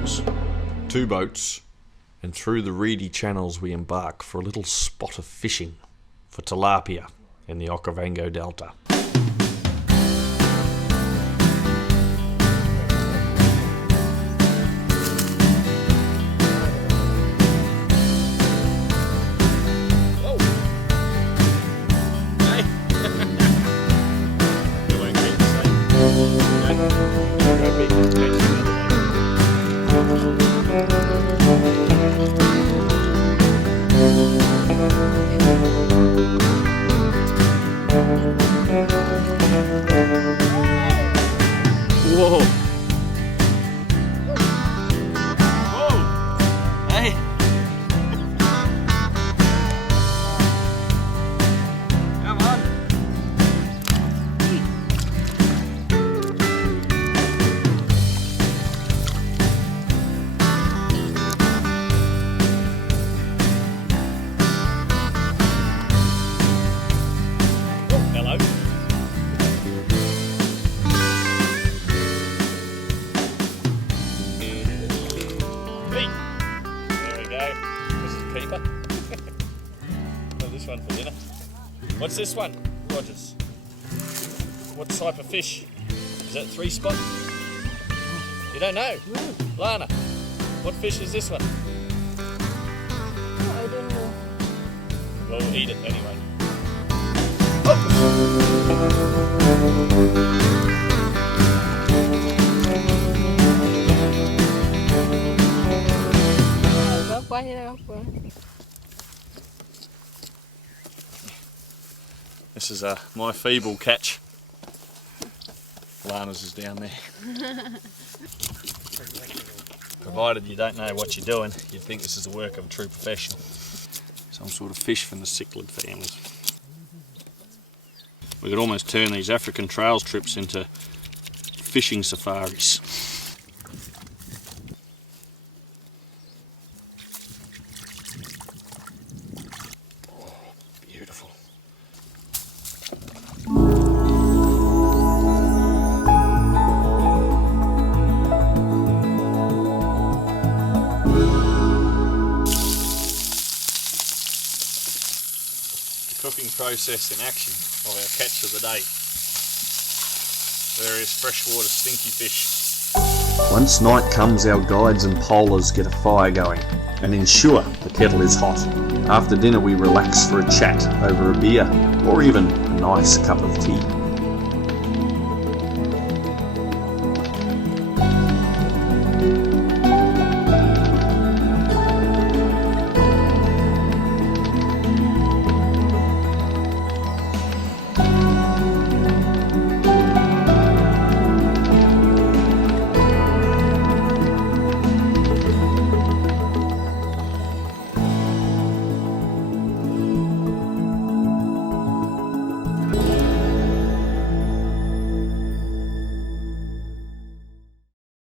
arms, 2 boats, and through the reedy channels we embark for a little spot of fishing for tilapia in the Okavango Delta. Whoa! Whoa! Hey! Come on! Oh, hello! Keeper. Well, this one for dinner. What's this one, Rogers? What type of fish? Is that 3 spot? You don't know? Lana, what fish is this one? I don't know. Well, we'll eat it anyway. This is my feeble catch. Lana's is down there. Provided you don't know what you're doing, you'd think this is the work of a true professional. Some sort of fish from the cichlid family. We could almost turn these African trails trips into fishing safaris. Beautiful. The cooking process in action of our catch of the day. Various freshwater stinky fish. Once night comes, our guides and polers get a fire going and ensure the kettle is hot. After dinner we relax for a chat over a beer or even a nice cup of tea.